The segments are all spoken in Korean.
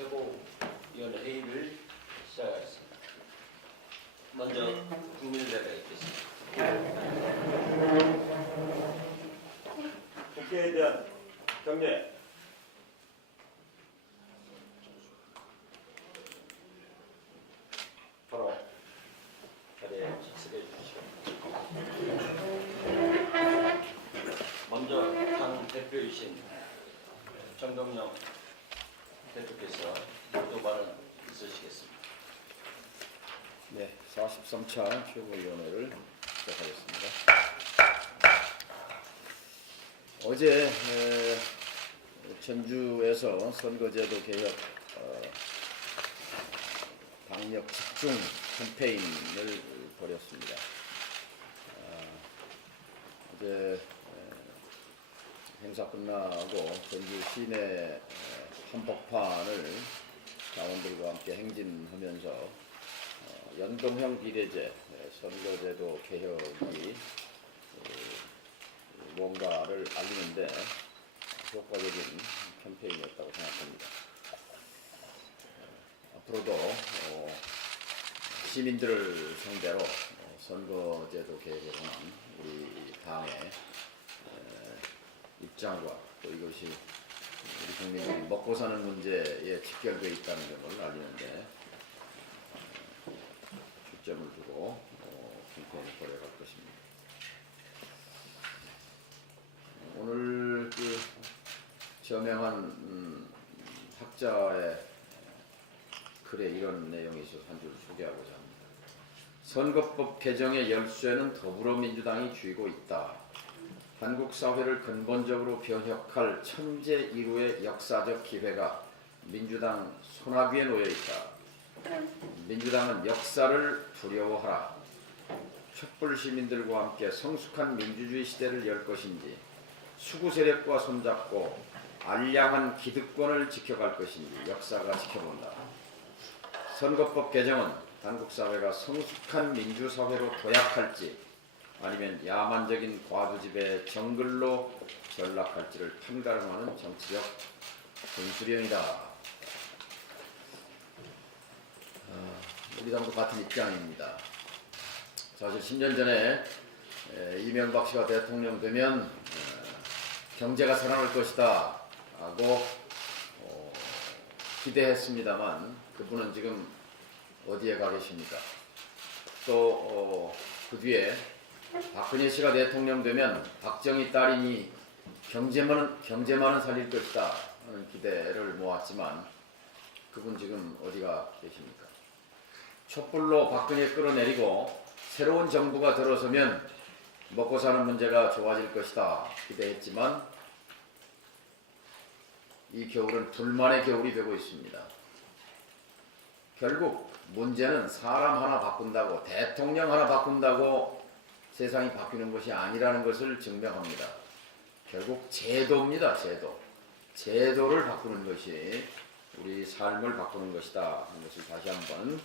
최고위원 회의를 시작하겠습니다. 먼저 국민의대가 있겠습니다. 국회에 대한 경례. 바로 자리에 식습해 주시고 먼저 당 대표이신 정동영 대표께서 또 발언 있으시겠습니다. 네, 43차 최고위원회를 시작하겠습니다. 어제 전주에서 선거제도 개혁 방역 집중 캠페인을 벌였습니다. 어제 행사 끝나고 전주 시내 한복판을 당원들과 함께 행진하면서 연동형 비례제 선거제도 개혁이 뭔가를 알리는데 효과적인 캠페인이었다고 생각합니다. 앞으로도 시민들을 상대로 선거제도 개혁에 관한 우리 당의 입장과 또 이것이 우리 국민들이 먹고 사는 문제에 직결되어 있다는 점을 알리는데 초점을 두고 캠페인을 벌여갈 것입니다. 오늘 그 저명한 학자의 글에 이런 내용이 있어서 한 줄 소개하고자 합니다. 선거법 개정의 열쇠는 더불어민주당이 쥐고 있다. 한국 사회를 근본적으로 변혁할 천재 이루의 역사적 기회가 민주당 손아귀에 놓여 있다. 민주당은 역사를 두려워하라. 촛불 시민들과 함께 성숙한 민주주의 시대를 열 것인지 수구 세력과 손잡고 알량한 기득권을 지켜갈 것인지 역사가 지켜본다. 선거법 개정은 한국 사회가 성숙한 민주사회로 도약할지 아니면 야만적인 과두집의 정글로 전락할지를 판가름하는 정치적 분수령이다. 우리 당도 같은 입장입니다. 사실 10년 전에 이명박 씨가 대통령 되면 경제가 살아날 것이다 하고 기대했습니다만 그분은 지금 어디에 가 계십니까? 또 그 뒤에 박근혜 씨가 대통령 되면 박정희 딸이니 경제만은 살릴 것이다 하는 기대를 모았지만 그분 지금 어디가 계십니까? 촛불로 박근혜 끌어내리고 새로운 정부가 들어서면 먹고 사는 문제가 좋아질 것이다 기대했지만 이 겨울은 불만의 겨울이 되고 있습니다. 결국 문제는 사람 하나 바꾼다고 대통령 하나 바꾼다고 세상이 바뀌는 것이 아니라는 것을 증명합니다. 결국 제도입니다. 제도를 바꾸는 것이 우리 삶을 바꾸는 것이다 하는 것을 다시 한번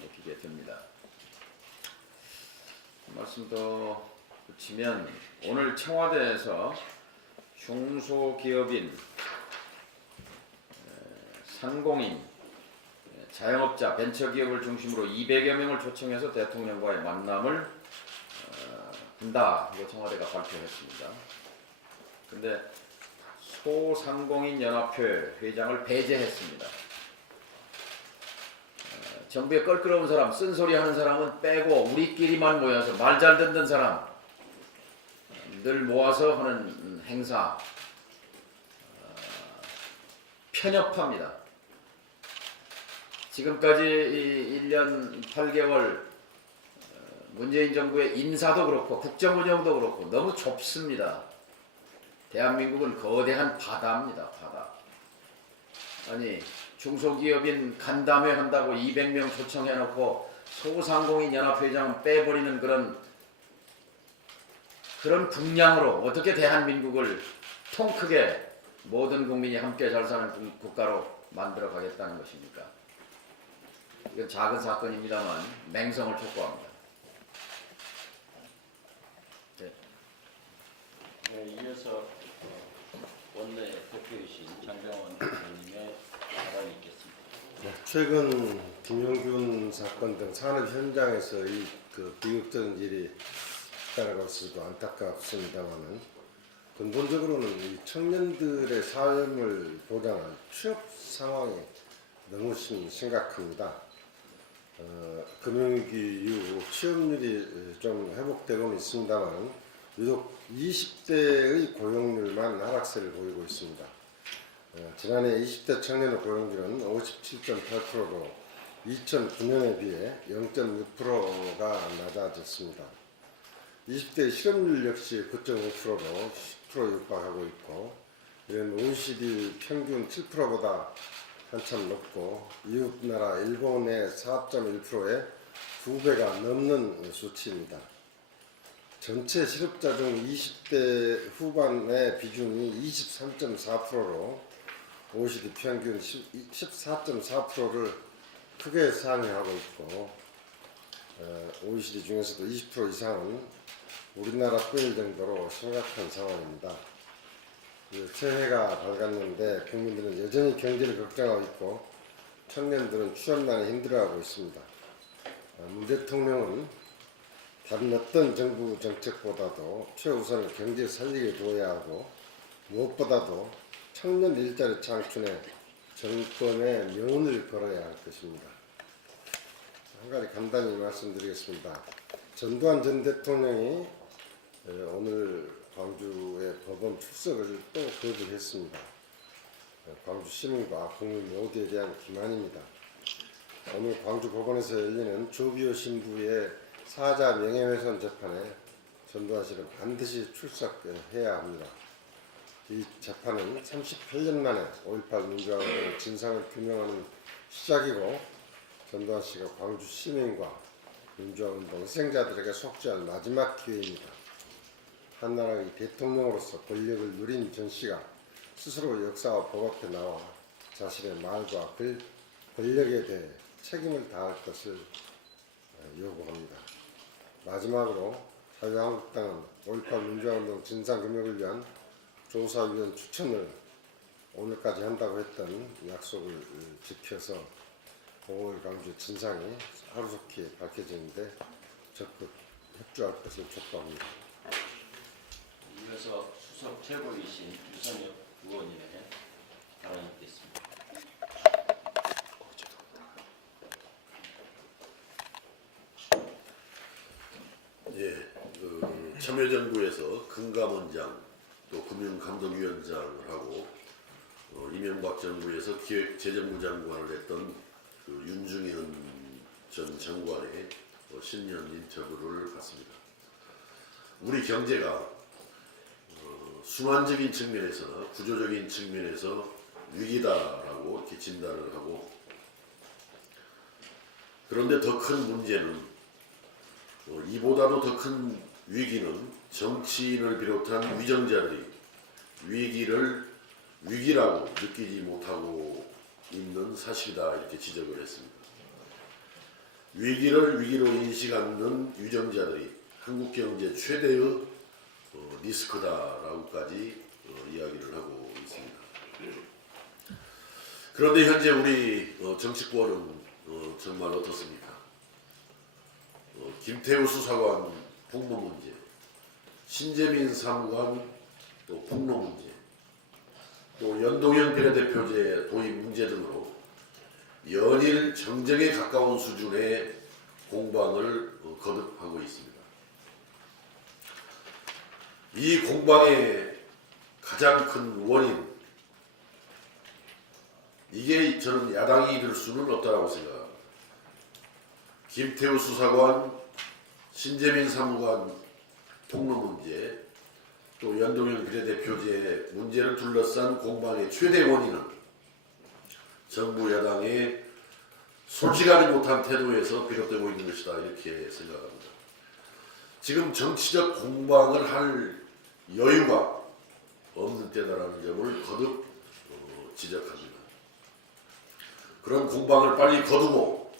느끼게 됩니다. 말씀 더 붙이면 오늘 청와대에서 중소기업인, 상공인, 자영업자, 벤처기업을 중심으로 200여 명을 초청해서 대통령과의 만남을 한다. 이거 청와대가 발표했습니다. 근데 소상공인연합회 회장을 배제했습니다. 정부에 껄끄러운 사람, 쓴소리 하는 사람은 빼고 우리끼리만 모여서 말 잘 듣는 사람 늘 모아서 하는 행사 편협합니다. 지금까지 1년 8개월 문재인 정부의 인사도 그렇고 국정운영도 그렇고 너무 좁습니다. 대한민국은 거대한 바다입니다. 바다. 아니 중소기업인 간담회 한다고 200명 초청해놓고 소상공인 연합회장 빼버리는 그런 분량으로 어떻게 대한민국을 통 크게 모든 국민이 함께 잘 사는 국가로 만들어 가겠다는 것입니까? 이건 작은 사건입니다만 맹성을 촉구합니다. 이어서 원내 대표이신 장병원 의원님의 발언이 최근 김용균 사건 등 산업 현장에서 그 비극적인 일이 따라가고 있어도 안타깝습니다만은 근본적으로는 이 청년들의 삶을 보장한 취업 상황이 너무 심각합니다. 금융위기 이후 취업률이 좀 회복되고는 있습니다만 유독 20대의 고용률만 하락세를 보이고 있습니다. 지난해 20대 청년의 고용률은 57.8%로 2009년에 비해 0.6%가 낮아졌습니다. 20대 실업률 역시 9.5%로 10% 육박하고 있고 이런 OECD 평균 7%보다 한참 높고 이웃나라 일본의 4.1%의 2배가 넘는 수치입니다. 전체 실업자 중 20대 후반의 비중이 23.4%로 OECD 평균 14.4%를 크게 상회하고 있고 OECD 중에서도 20% 이상은 우리나라뿐일 정도로 심각한 상황입니다. 새해가 밝았는데 국민들은 여전히 경제를 걱정하고 있고 청년들은 취업난에 힘들어하고 있습니다. 문 대통령은 다른 어떤 정부 정책보다도 최우선을 경제 살리게 둬야 하고 무엇보다도 청년 일자리 창출에 정권의 명운을 걸어야 할 것입니다. 한 가지 간단히 말씀드리겠습니다. 전두환 전 대통령이 오늘 광주의 법원 출석을 또 거부했습니다. 광주 시민과 국민 모두에 대한 기만입니다. 오늘 광주 법원에서 열리는 조비오 신부의 사자 명예훼손 재판에 전두환 씨는 반드시 출석해야 합니다. 이 재판은 38년 만에 5.18 민주화운동의 진상을 규명하는 시작이고 전두환 씨가 광주 시민과 민주화운동 희생자들에게 속죄할 마지막 기회입니다. 한나라의 대통령으로서 권력을 누린 전 씨가 스스로 역사와 법 앞에 나와 자신의 말과 글, 권력에 대해 책임을 다할 것을 요구합니다. 마지막으로 자유한국당은 5.18 민주화운동 진상규명을 위한 조사위원 추천을 오늘까지 한다고 했던 약속을 지켜서 5월 광주 진상이 하루속히 밝혀지는데 적극 협조할 것을 촉구합니다. 이어서 수석 최고위신 유선엽 의원님의 발언이 있겠습니다. 예, 참여정부에서 금감원장 또 금융감독위원장을 하고 이명박 정부에서 기획재정부 장관을 했던 그 윤중현 전 장관의 신년 인터뷰를 봤습니다. 우리 경제가 순환적인 측면에서나 구조적인 측면에서 위기다라고 이렇게 진단을 하고, 그런데 더 큰 문제는 이보다도 더 큰 위기는 정치인을 비롯한 위정자들이 위기를 위기라고 느끼지 못하고 있는 사실이다, 이렇게 지적을 했습니다. 위기를 위기로 인식 않는 위정자들이 한국 경제 최대의 리스크다라고까지 이야기를 하고 있습니다. 그런데 현재 우리 정치권은 정말 어떻습니까? 김태우 수사관 폭로 문제, 신재민 사무관 또 폭로 문제, 또 연동형 비례대표제 도입 문제 등으로 연일 정쟁에 가까운 수준의 공방을 거듭하고 있습니다. 이 공방의 가장 큰 원인, 이게 저는 야당이 이룰 수는 없다고 생각합니다. 김태우 수사관, 신재민 사무관 폭로 문제, 또 연동형 비례대표제 문제를 둘러싼 공방의 최대 원인은 정부 여당의 솔직하지 못한 태도에서 비롯되고 있는 것이다, 이렇게 생각합니다. 지금 정치적 공방을 할 여유가 없는 때다라는 점을 거듭 지적합니다. 그런 공방을 빨리 거두고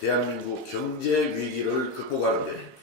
대한민국 경제 위기를 극복하는데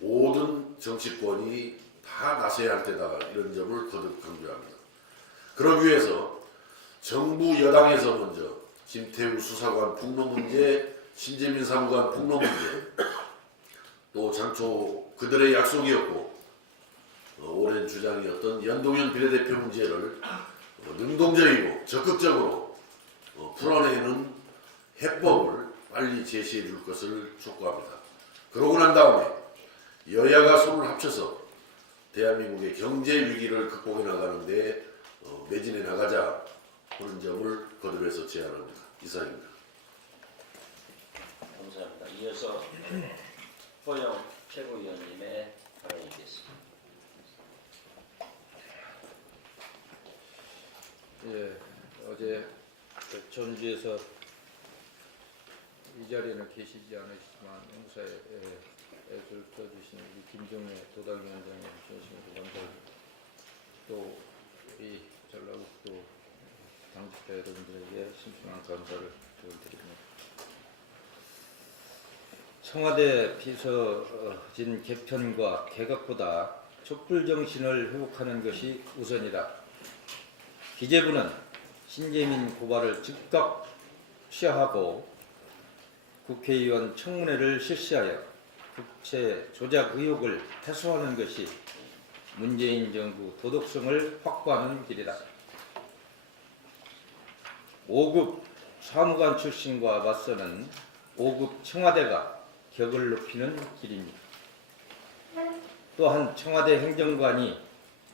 모든 정치권이 다 나서야 할 때다, 이런 점을 거듭 강조합니다. 그러기 위해서 정부 여당에서 먼저 김태우 수사관 폭로 문제, 신재민 사무관 폭로 문제, 또 장초 그들의 약속이었고 오랜 주장이었던 연동형 비례대표 문제를 능동적이고 적극적으로 풀어내는 해법을 빨리 제시해 줄 것을 촉구합니다. 그러고 난 다음에 여야가 손을 합쳐서 대한민국의 경제 위기를 극복해 나가는데 매진해 나가자 하는 점을 거듭해서 제안합니다. 이상입니다. 감사합니다. 이어서 허영 최고위원님의 발언이 있겠습니다. 예, 어제 전주에서 이 자리에는 계시지 않으시지만 행사에 애를 써주신 우리 김종래 도당위원장님 진심으로 감사드립니다. 또 우리 전라북도 당직자 여러분들에게 심심한 감사를 드립니다. 청와대 비서진 개편과 개각보다 촛불 정신을 회복하는 것이 우선이다. 기재부는 신재민 고발을 즉각 취하하고 국회의원 청문회를 실시하여 국채 조작 의혹을 해소하는 것이 문재인 정부 도덕성을 확보하는 길이다. 5급 사무관 출신과 맞서는 5급 청와대가 격을 높이는 길입니다. 또한 청와대 행정관이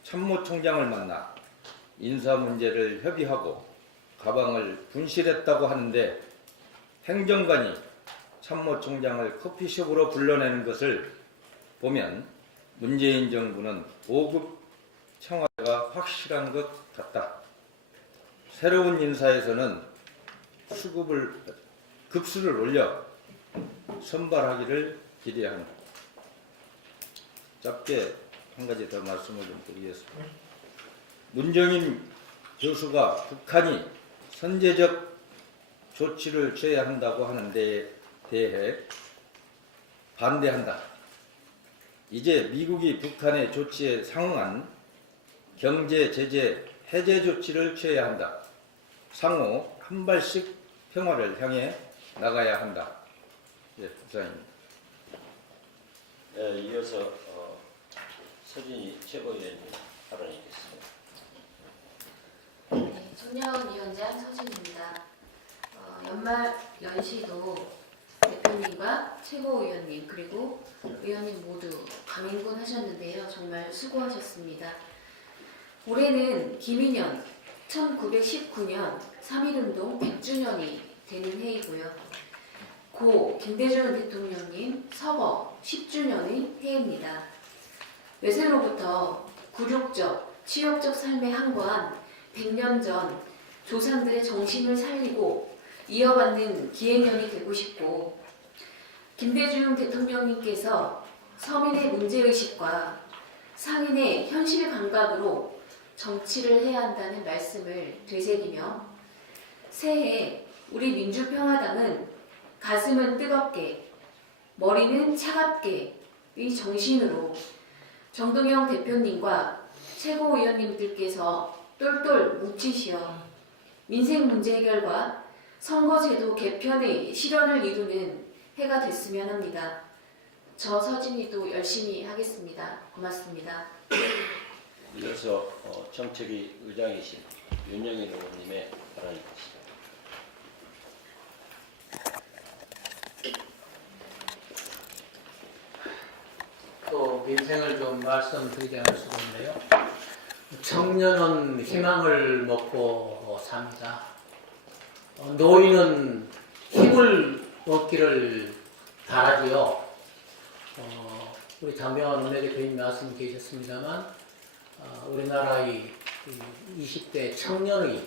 참모총장을 만나 인사 문제를 협의하고 가방을 분실했다고 하는데 행정관이 참모총장을 커피숍으로 불러내는 것을 보면 문재인 정부는 5급 청와대가 확실한 것 같다. 새로운 인사에서는 급수를 올려 선발하기를 기대합니다. 짧게 한 가지 더 말씀을 좀 드리겠습니다. 문정인 교수가 북한이 선제적 조치를 취해야 한다고 하는 데에 대해 반대한다. 이제 미국이 북한의 조치에 상응한 경제 제재 해제 조치를 취해야 한다. 상호 한 발씩 평화를 향해 나가야 한다. 예, 부장입니다. 네, 이어서 서진희 최고위원님 발언이 있겠습니다. 네, 청년위원장 서진입니다. 연말 연시도 대표님과 최고위원님 그리고 의원님 모두 강행군 하셨는데요. 정말 수고하셨습니다. 올해는 김인현 1919년 3.1운동 100주년이 되는 해이고요. 고 김대중 대통령님 서거 10주년의 해입니다. 외세로부터 굴욕적, 치욕적 삶에 항거한 100년 전 조상들의 정신을 살리고 이어받는 기행년이 되고 싶고, 김대중 대통령님께서 서민의 문제의식과 상인의 현실 감각으로 정치를 해야 한다는 말씀을 되새기며 새해 우리 민주평화당은 가슴은 뜨겁게, 머리는 차갑게의 정신으로 정동영 대표님과 최고위원님들께서 똘똘 뭉치시어 민생 문제 해결과 선거제도 개편의 실현을 이루는 해가 됐으면 합니다. 저 서진이도 열심히 하겠습니다. 고맙습니다. 이어서 정책위 의장이신 윤영일 의원님의 발언이 있겠습니다. 또 민생을 좀 말씀드리지 않을 수가 없네요. 청년은 희망을 먹고 삽니다. 노인은 힘을 얻기를 바라지요. 우리 장병환 원내대표님 말씀 계셨습니다만 우리나라의 20대 청년의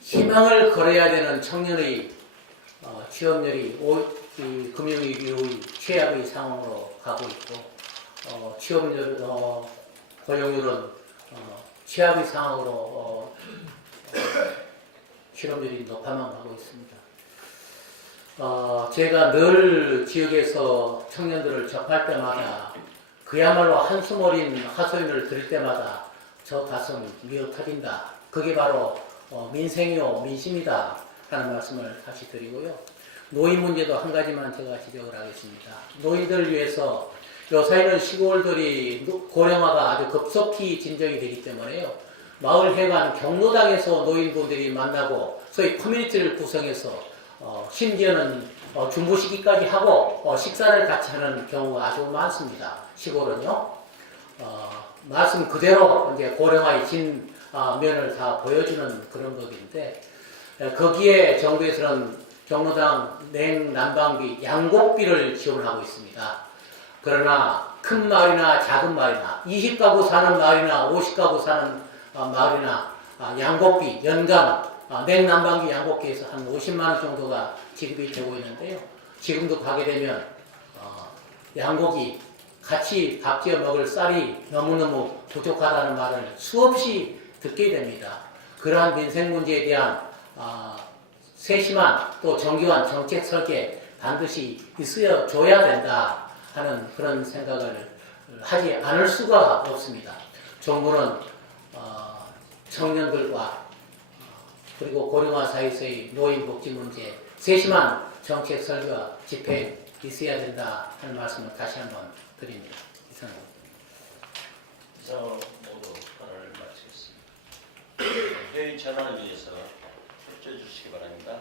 희망을 걸어야 되는 청년의 취업률이 금융위기의 최악의 상황으로 가고 있고 취업률, 고용률은 최악의 상황으로 실업률이 높아만 가고 있습니다. 제가 늘 지역에서 청년들을 접할 때마다 그야말로 한숨 어린 하소연을 들을 때마다 저 가슴 미어 터진다. 그게 바로 민생이요 민심이다. 하는 말씀을 다시 드리고요. 노인 문제도 한 가지만 제가 지적을 하겠습니다. 노인들을 위해서 요새는 시골들이 고령화가 아주 급속히 진정이 되기 때문에요. 마을 회관 경로당에서 노인분들이 만나고 소위 커뮤니티를 구성해서 심지어는 중부시기까지 하고 식사를 같이 하는 경우가 아주 많습니다. 시골은요. 말씀 그대로 이제 고령화의 진면을 다 보여주는 그런 것인데 거기에 정부에서는 경로당 냉난방비, 양곡비를 지원하고 있습니다. 그러나 큰 마을이나 작은 마을이나 20가구 사는 마을이나 50가구 사는 마을이나 양곡비, 연간 냉난방비 양곡비에서 한 50만 원 정도가 지급이 되고 있는데요. 지금도 가게 되면 양곡이 같이 밥 지어 먹을 쌀이 너무너무 부족하다는 말을 수없이 듣게 됩니다. 그러한 민생 문제에 대한 세심한 또 정교한 정책 설계 반드시 있어야 줘야 된다 하는 그런 생각을 하지 않을 수가 없습니다. 정부는 청년들과 그리고 고령화 사회에서의 노인 복지 문제 세심한 정책 설계와 집행 있어야 된다 하는 말씀을 다시 한번 드립니다. 이상입니다. 이상으로 모두 발언을 마치겠습니다. 회의 전환을 위해서 협조해 주시기 바랍니다.